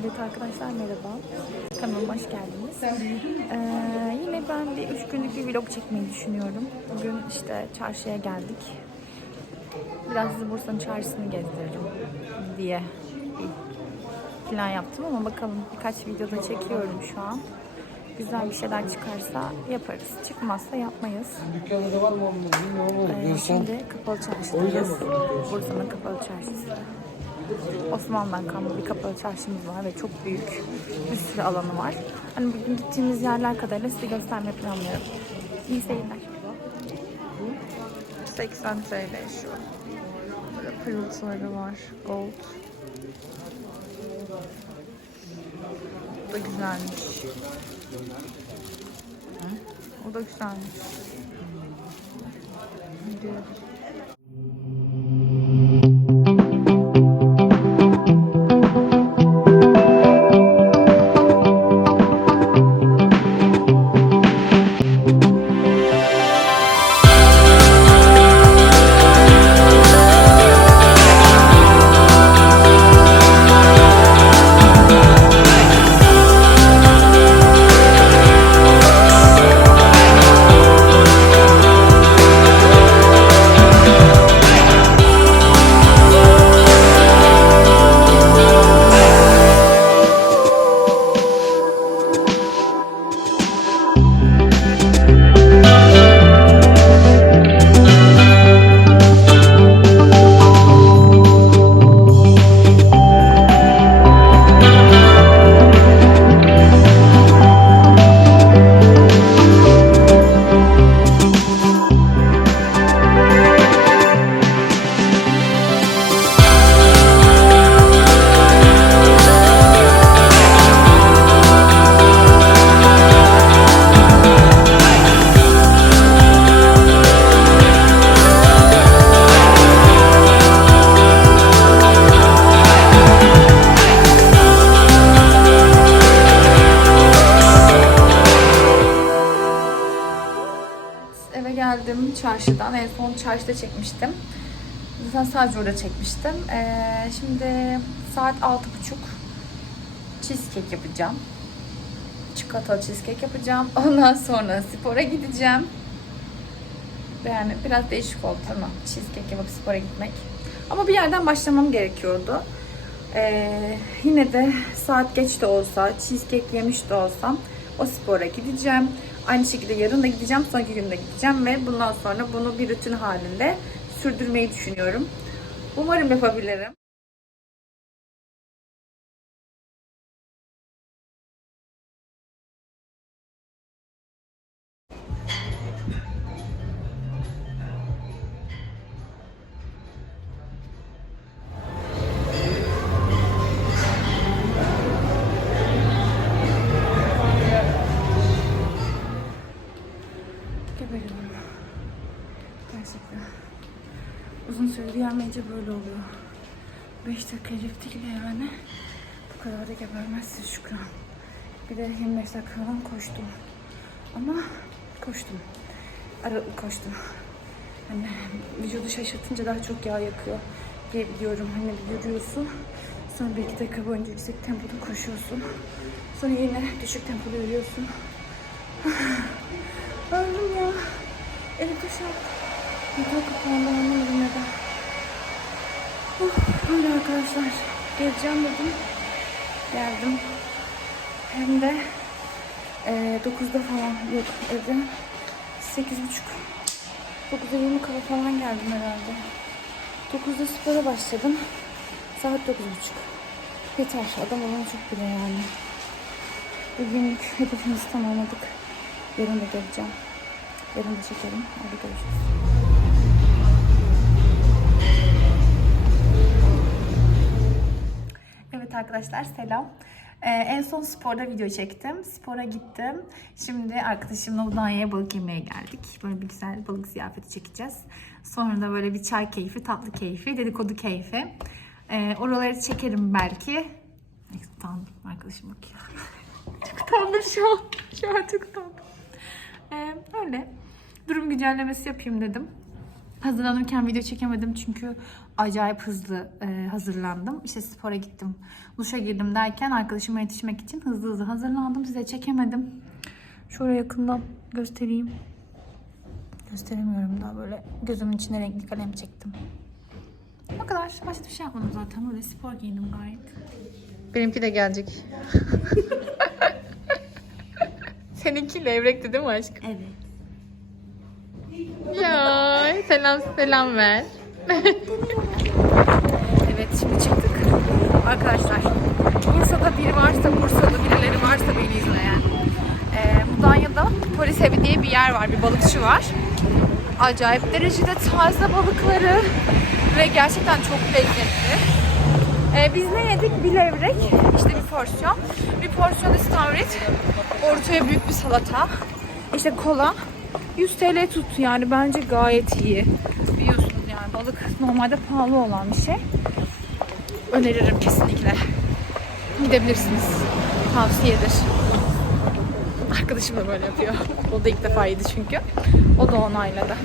Evet arkadaşlar merhaba. Kanalıma hoş geldiniz. Ee, yine ben bir üç günlük bir vlog çekmeyi düşünüyorum. Bugün işte çarşıya geldik. Biraz size Bursa'nın çarşısını gezdiririm diye bir plan yaptım ama bakalım birkaç videoda çekiyorum şu an. Güzel bir şeyler çıkarsa yaparız. Çıkmazsa yapmayız. Dükkanda da var mı onun bilmiyorum ama Ee, şimdi kapalı çarşıdayız. Bursa'nın kapalı çarşısı. Osmanlı'dan kalma bir kapalı çarşımız var ve çok büyük bir sürü alanı var. Hani bugün gittiğimiz yerler kadarıyla size göstermeyi planlıyorum. İyi seyirler. 80 TL şu. Böyle pırıltıları var. Gold. Bu da güzelmiş. O da güzelmiş. Gidiyoruz. Çarşıdan. En son çarşıda çekmiştim. Zaten sadece orada çekmiştim. Ee, şimdi saat 6.30. Cheesecake yapacağım. Çikolatalı cheesecake yapacağım. Ondan sonra spora gideceğim. Yani biraz değişik oldu tamam. Cheesecake yapıp spora gitmek. Ama bir yerden başlamam gerekiyordu. Ee, yine de saat geç de olsa, cheesecake yemiş de olsam o spora gideceğim. Aynı şekilde yarın da gideceğim, sonraki gün de gideceğim ve bundan sonra bunu bir rutin halinde sürdürmeyi düşünüyorum. Umarım yapabilirim. Geberiyorum. Gerçekten. Uzun süre gelmeyince böyle oluyor. 5 dakika elektrikle yani. Bu kadar da gebermezsin Şükran. Bir de 25 dakika falan koştum. Ama koştum. Aralıklı koştum. Hani vücudu şaşırtınca daha çok yağ yakıyor diye biliyorum. Hani yürüyorsun. Sonra bir iki dakika boyunca yüksek tempoda koşuyorsun. Sonra yine düşük tempoda yürüyorsun. Öldüm ya. Elim boşalttı. Mikro kapandı anlamadım neden. Oh, öyle arkadaşlar. Geleceğim dedim. Geldim. Hem de e, 9'da falan yok evde. 8.30 9'a 20 kala falan geldim herhalde. 9'da spora başladım. Saat 9.30. Yeter. Adam olana çok bile yani. Bugünlük hedefimizi tamamladık. Yarın da geleceğim. Yarın da çekerim. Hadi görüşürüz. Evet arkadaşlar selam. Ee, en son sporda video çektim. Spora gittim. Şimdi arkadaşımla Udanya'ya balık yemeye geldik. Böyle bir güzel balık ziyafeti çekeceğiz. Sonra da böyle bir çay keyfi, tatlı keyfi, dedikodu keyfi. Ee, oraları çekerim belki. Utandım arkadaşım bakıyor. çok utandım şu an. Şu an çok utandım. Ee, öyle. Durum güncellemesi yapayım dedim. Hazırlanırken video çekemedim çünkü acayip hızlı e, hazırlandım. İşte spora gittim, duşa girdim derken arkadaşıma yetişmek için hızlı hızlı hazırlandım. Size çekemedim. Şöyle yakından göstereyim. Gösteremiyorum daha böyle gözümün içine renkli kalem çektim. O kadar. Başka bir şey yapmadım zaten. Böyle spor giyindim gayet. Benimki de gelecek. Seninki levrekti değil mi aşkım? Evet. Ya selam selam ver. evet şimdi çıktık. Arkadaşlar Bursa'da biri varsa Bursa'da birileri varsa beni izleyen. Ee, Mudanya'da Polis Evi diye bir yer var. Bir balıkçı var. Acayip derecede taze balıkları ve gerçekten çok lezzetli. Ee, biz ne yedik? Bir levrek, işte bir porsiyon. Bir porsiyon istavrit, ortaya büyük bir salata, işte kola. 100 TL tuttu yani bence gayet iyi. Biliyorsunuz yani balık normalde pahalı olan bir şey. Öneririm kesinlikle. Gidebilirsiniz. Tavsiyedir. Arkadaşım da böyle yapıyor. O da ilk defa yedi çünkü. O da onayladı.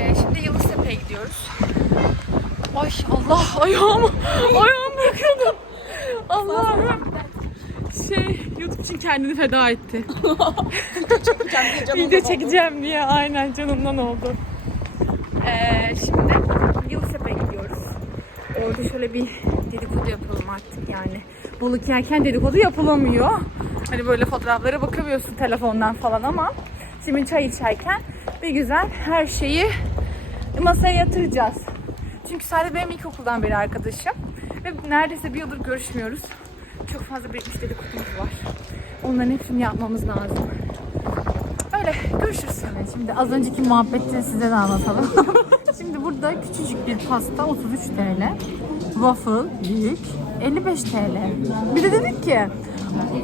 Ee, şimdi Yıldıztepe'ye gidiyoruz. Ay Allah ayağım ayağım bırakıyordum. Allah'ım. Şey YouTube için kendini feda etti. Video çekeceğim diye aynen canımdan oldu. Ee, şimdi Yıldıztepe'ye gidiyoruz. Orada şöyle bir dedikodu yapalım artık yani. Balık yerken dedikodu yapılamıyor. Hani böyle fotoğraflara bakamıyorsun telefondan falan ama şimdi çay içerken bir güzel her şeyi masaya yatıracağız. Çünkü sadece benim ilkokuldan beri arkadaşım. Ve neredeyse bir yıldır görüşmüyoruz. Çok fazla birikmiş dedikodumuz var. Onların hepsini yapmamız lazım. Öyle görüşürüz. Evet, şimdi az önceki muhabbeti size de anlatalım. şimdi burada küçücük bir pasta 33 TL. Waffle büyük 55 TL. Bir de dedik ki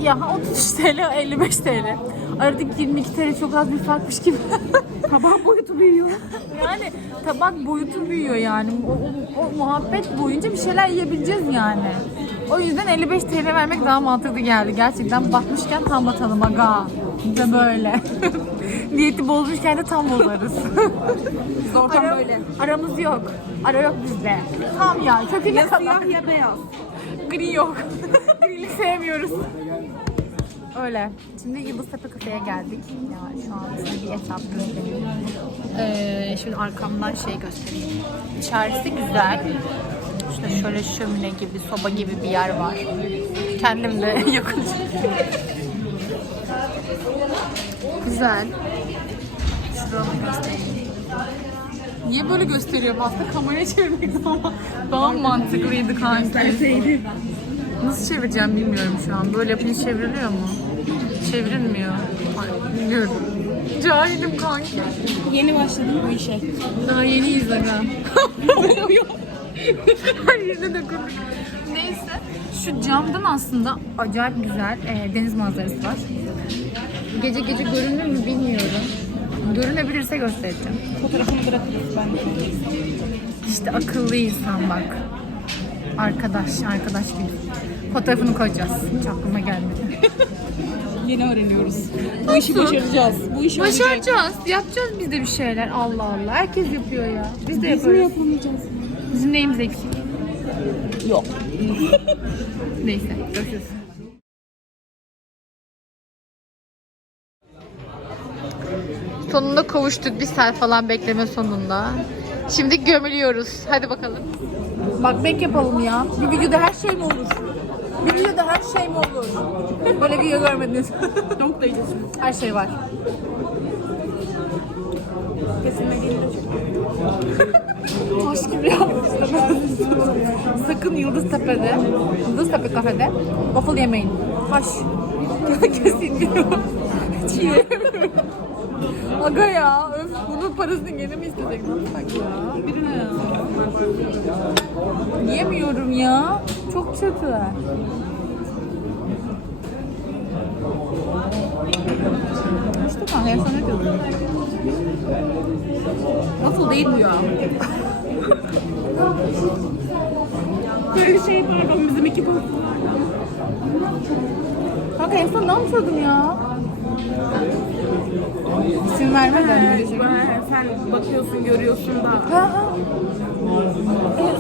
ya 33 TL 55 TL. Aradaki 22 TL çok az bir farkmış gibi. Tabak boyutu büyüyor. Yani tabak boyutu büyüyor yani. O, o- o muhabbet boyunca bir şeyler yiyebileceğiz yani. O yüzden 55 TL vermek daha mantıklı geldi. Gerçekten batmışken tam batalım aga. De böyle. Diyeti bozmuşken de tam bozarız. Ortam Ara- böyle. Aramız yok. Ara yok bizde. Tam ya. Köküne Ya kadar. siyah ya beyaz. Gri yok. Grilik sevmiyoruz. Öyle. Şimdi Yıldıztepe kafeye geldik. Ya şu an size bir etap göstereyim. Ee, şimdi arkamdan şey göstereyim. İçerisi güzel. İşte şöyle şömine gibi, soba gibi bir yer var. Kendim de yakın. Güzel. Göstereyim. Niye böyle gösteriyor pasta? Kameraya çevirmek daha, daha mantıklıydı kanki. Nasıl çevireceğim bilmiyorum şu an. Böyle yapınca çevriliyor mu? Çevrilmiyor. Ay, bilmiyorum. Cahilim kanki. Yeni başladım bu işe. Daha yeni izledim. Her yerine dokunduk. Neyse. Şu camdan aslında acayip güzel e, deniz manzarası var. Gece gece görünür mü bilmiyorum. Görünebilirse göstereceğim. Fotoğrafını bırakırız ben de. İşte akıllı insan bak. Arkadaş, arkadaş gibi. Fotoğrafını koyacağız. Hiç aklıma gelmedi. Yeni öğreniyoruz. Bu işi başaracağız. Bu işi olacak. Başaracağız. Yapacağız biz de bir şeyler. Allah Allah. Herkes yapıyor ya. Biz de Biz mi yaparız. yapamayacağız? Bizim neyimiz eksik? Yok. Neyse. Görüşürüz. Sonunda kavuştuk. Bir saat falan bekleme sonunda. Şimdi gömülüyoruz. Hadi bakalım. Bak bek yapalım ya. Bir videoda her şey mi olur? Bir videoda her şey mi olur? Böyle video görmediniz. Tavuk da yiyeceğiz. her şey var. Taş gibi yapmışlar. Sakın Yıldıztepe'de, Yıldıztepe kafede waffle yemeyin. Taş. Kesin diyor. Hiç yiyemiyorum. Aga ya, öf, bunun parasını gene mi istesek? Ne ya? Birine ya. Yiyemiyorum ya. Çok kötü. İşte kanka, en son ne diyordun? Nasıl değil bu ya? Böyle şey pardon bizim ekip olsun. Kanka en son ne yapıyordum ya? İsim vermeden mi Ee, sen bakıyorsun, görüyorsun da. Ha ha. E.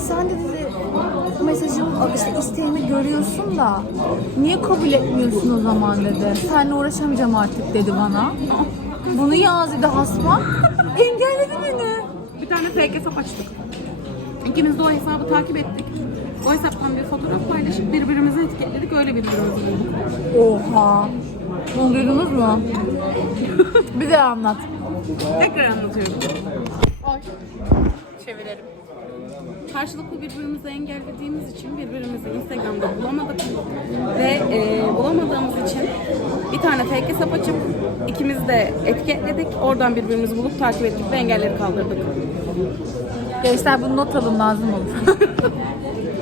Sen de dedi mesajım işte isteğimi görüyorsun da niye kabul etmiyorsun o zaman dedi. Seninle uğraşamayacağım artık dedi bana. Bunu yaz dedi hasma. Engelledi beni. Bir tane fake hesap açtık. İkimiz de o hesabı takip ettik. O hesaptan bir fotoğraf paylaşıp birbirimizi etiketledik. Öyle birbirimizi bulduk. Oha. Bunu duydunuz mu? Bir de anlat. Tekrar anlatıyorum. Çevirelim. Karşılıklı birbirimizi engellediğimiz için birbirimizi Instagram'da bulamadık. Ve e, bulamadığımız için bir tane fake hesap açıp ikimiz de etiketledik. Oradan birbirimizi bulup takip ettik ve engelleri kaldırdık. Gençler bunu not alın lazım olur.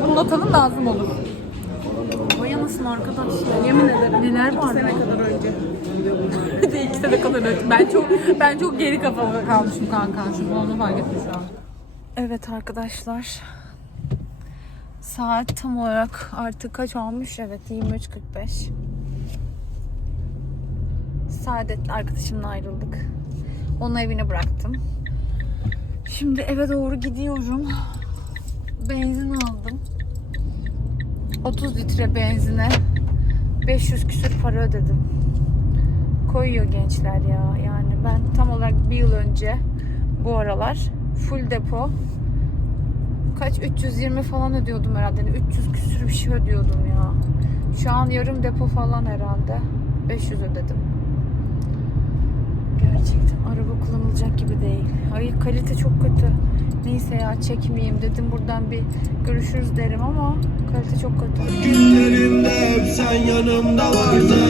bunu not alın lazım olur. Anasını arkadaş. Yemin ederim. Neler İki vardı? sene kadar önce. De iki sene kadar önce. Ben çok ben çok geri kafalı kalmışım kanka. Şu onu fark ettim şu an. Evet arkadaşlar. Saat tam olarak artık kaç olmuş? Evet 23.45. Saadet'le arkadaşımla ayrıldık. Onun evine bıraktım. Şimdi eve doğru gidiyorum. Benzin aldım. 30 litre benzine 500 küsür para ödedim koyuyor gençler ya. Yani ben tam olarak bir yıl önce bu aralar full depo kaç 320 falan ödüyordum herhalde. Yani 300 küsür bir şey ödüyordum ya. Şu an yarım depo falan herhalde. 500 ödedim. Gerçekten araba kullanılacak gibi değil. Ay kalite çok kötü. Neyse ya çekmeyeyim dedim. Buradan bir görüşürüz derim ama kalite çok kötü. Günlerimde hep sen yanımda vardın